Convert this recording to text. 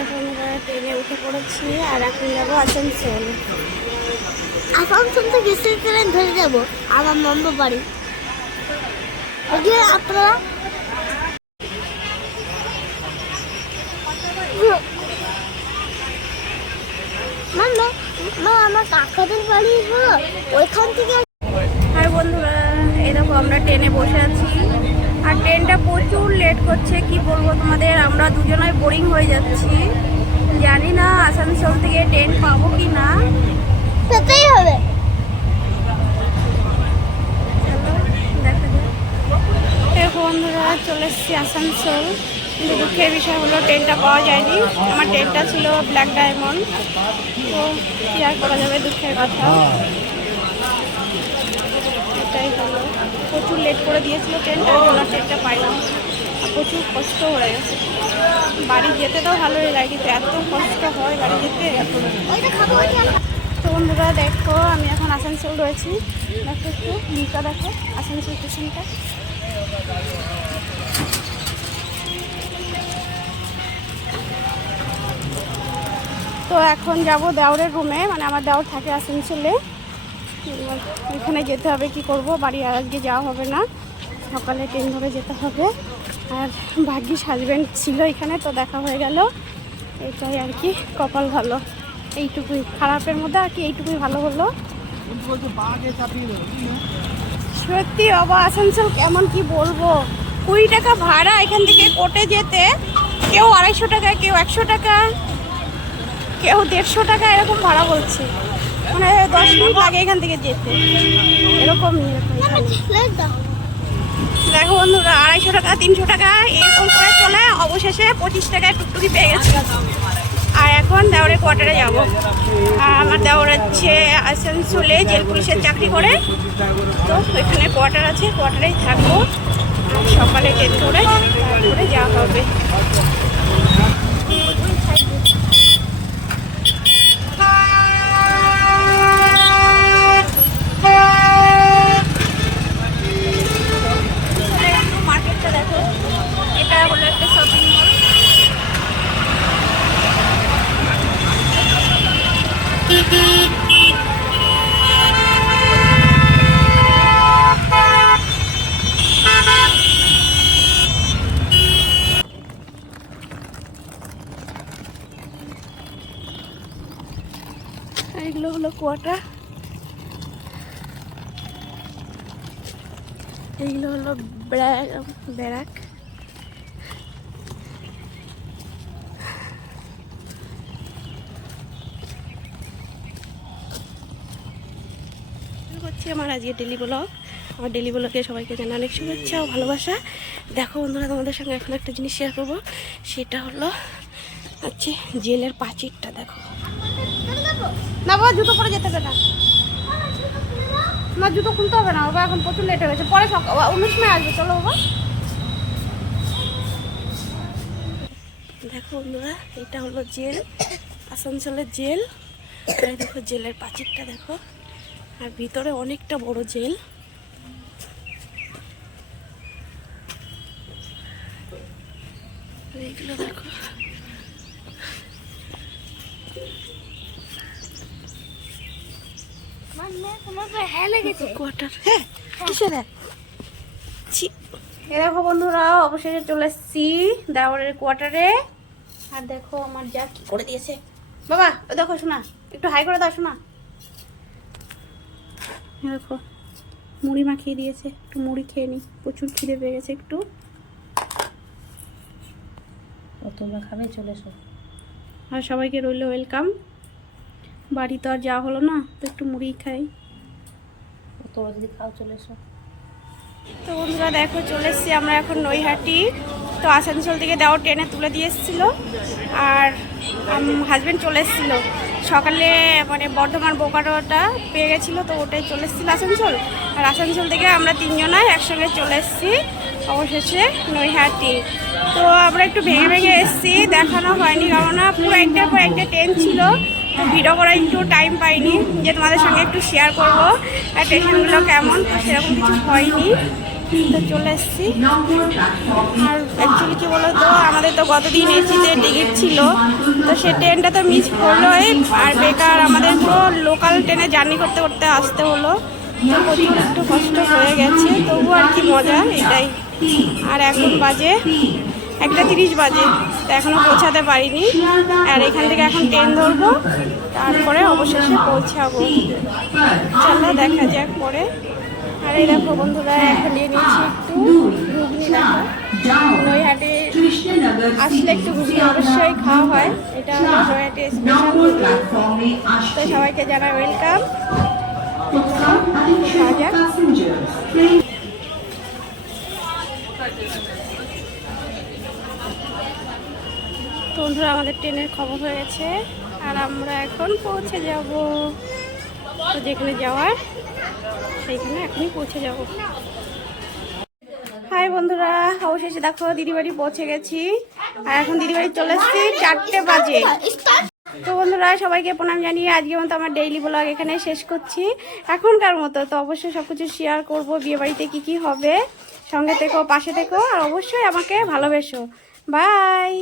এখন আমরা ট্রেনে উঠে পড়েছি আর এখন যাবো আসানসোল। আসানসোল থেকে ট্রেন ধরে যাবো আমার মামা বাড়ি। আপনারা আমার কাকাদের বাড়ি ওইখান থেকে। আর বন্ধুরা এরকম আমরা ট্রেনে বসে আছি আর ট্রেনটা প্রচুর লেট করছে। কি বলবো তোমাদের, আমরা দুজনাই বোরিং হয়ে যাচ্ছি। জানি না আসানসোল থেকে ট্রেন পাবো কি না। সেটাই হবে, দেখা যাক। বন্ধুরা চলে এসেছি আসানসোল, কিন্তু দুঃখের বিষয় হলো ট্রেনটা পাওয়া যায়নি। আমার ট্রেনটা ছিল ব্ল্যাক ডায়মন্ড, তো কি আর করা যাবে, দুঃখের কথা। এটাই হলো, প্রচুর লেট করে দিয়েছিল ট্রেনটা, জন্য ট্রেনটা পাইলাম। আর প্রচুর কষ্ট হয়ে গেছে। বাড়ি যেতে তো ভালোই লাগে, কিন্তু এত কষ্ট হয় বাড়ি যেতে। তো বন্ধুরা দেখো, আমি এখন আসানসোল রয়েছি। দেখো একটু লিকা, দেখো আসানসোল স্টেশনটা। তো এখন যাব দেওরের রুমে, মানে আমার দেওর থাকে আসানসোলে। এখানে যেতে হবে, কি করব, বাড়ি আর আজকে যাওয়া হবে না, সকালে ট্রেন ধরে যেতে হবে। আর ভাগ্যিস হাজব্যান্ড ছিল এখানে, তো দেখা হয়ে গেল। এটাই আর কি, কপাল ভালো। এইটুকুই খারাপের মধ্যে আর কি, এইটুকুই ভালো হলো। সত্যি বাবা, আসানসোল কেমন কি বলবো। 20 টাকা ভাড়া এখান থেকে কোর্টে যেতে, কেউ 250 টাকা, কেউ 100 টাকা, কেউ 150 টাকা এরকম ভাড়া বলছে। মানে 10 মিনিট লাগে এখান থেকে যেতে, এরকম। দেখো বন্ধুরা, 250 টাকা, 300 টাকা এরকম করে চলে অবশেষে 25 টাকায় টুকটুকি পেয়ে গেছে। আর এখন দেওরের কোয়ার্টারে যাবো। আর আমার দেওর হচ্ছে আসানসোলে জেল পুলিশের চাকরি করে, তো ওইখানে কোয়ার্টার আছে, কোয়ার্টারেই থাকবো। আর সকালে ট্রেন ধরে তারপরে যাওয়া হবে। মার্কেটটা দেখো, এটা হলো একটা শপিং মল। এগুলো হলো কোয়ার্টার, এইগুলো হলো ব্যারাক। হচ্ছে আমার আজকে ডেলি ব্লগ। আমার ডেলি ব্লগে সবাইকে জানা অনেক শুভেচ্ছা ও ভালোবাসা। দেখো বন্ধুরা, তোমাদের সঙ্গে এখন একটা জিনিস শেয়ার করবো, সেটা হলো হচ্ছে জেলের প্রাচীরটা। দেখো না বাবা, জুতো পরে যেতে হবে না, না জুতো খুলতে হবে না বাবা, এখন প্রচুর লেট হয়ে গেছে, পরে অন্য সময় আসবে। চলো বাবা। দেখো বন্ধুরা, এটা হলো জেল, আসানসোলের জেল। দেখো জেলের প্রাচীরটা দেখো, আর ভিতরে অনেকটা বড় জেল। এইগুলো দেখো, দেখো বন্ধুরা, অবশেষে চলে এসেছি দেওরের কোয়ার্টারে। আর দেখো আমার যা কি করে দিয়েছে বাবা, দেখো শোনা, একটু হাই করে দাও শোনা। দেখো মুড়ি মাখিয়ে দিয়েছে, একটু মুড়ি খেয়ে নি, প্রচুর খিদে পেয়ে গেছে একটু। তোমরা খাবে, চলে এসো। আর সবাইকে রইল ওয়েলকাম। বাড়ি তো আর যাওয়া হলো না, তো একটু মুড়ি খাই। তোমরা যদি খাও, চলে এসো। তো বন্ধুরা দেখো, চলে এসেছি আমরা এখন নৈহাটি। তো আসানসোল থেকে দেওয়া ট্রেনে তুলে দিয়ে এসেছিলো, আর হাজব্যান্ড চলে এসেছিলো সকালে, মানে বর্ধমান বোকারোটা পেয়ে গেছিলো, তো ওটাই চলে এসেছিলো আসানসোল। আর আসানসোল থেকে আমরা 3 জনাই একসঙ্গে চলে এসেছি অবশেষে নৈহাটি। তো আমরা একটু ভেঙে ভেঙে এসেছি, দেখানো হয়নি, কারণ পুরো একটার পর একটা ট্রেন ছিল, তো ভিডিও করার একটু টাইম পাইনি যে তোমাদের সঙ্গে একটু শেয়ার করবো আর স্টেশনগুলো কেমন, তো সেরকম কিছু হয়নি। তো চলে এসেছি। আর অ্যাকচুয়ালি কী বলো তো, আমাদের তো গতদিন এসিতে টিকিট ছিল, তো সে ট্রেনটা তো মিস করলোই, আর বেকার আমাদের পুরো লোকাল ট্রেনে জার্নি করতে করতে আসতে হলো। তো প্রচুর একটু কষ্ট হয়ে গেছে, তবু আর কি মজা এটাই। আর এখন বাজে 1:30 বাজে, তো এখনও পৌঁছাতে পারিনি। আর এখান থেকে এখন ট্রেন ধরবো, তারপরে অবশেষে পৌঁছাবো। চলো দেখা যাক পরে। আর এই দেখো বন্ধুরা, এখন নিয়ে নিয়েছি একটু ঘুগনি। দেখো নৈহাটে আসলে একটু ঘুগনি অবশ্যই খাওয়া হয়, এটা হলো নৈহাটে স্পেশাল ঘুগনি। তো সবাইকে জানাই ওয়েলকাম। খাওয়া যাক। তো বন্ধুরা, আমাদের ট্রেনের খবর হয়ে গেছে, আর আমরা এখন পৌঁছে যাব। তো যেখানে যাওয়ার সেইখানে এখনই পৌঁছে যাব। হাই বন্ধুরা, অবশেষে দেখো দিদিবাড়ি পৌঁছে গেছি। আর এখন দিদিবাড়ি চলে এসেছি 4টে বাজে। তো বন্ধুরা, সবাইকে প্রণাম জানিয়ে আজকের মতো আমার ডেইলি ব্লগ এখানে শেষ করছি এখনকার মতো। তো অবশ্যই সব কিছু শেয়ার করবো, বিয়েবাড়িতে কী কী হবে। সঙ্গে থেকো, পাশে থেকো, আর অবশ্যই আমাকে ভালোবেসো। বাই।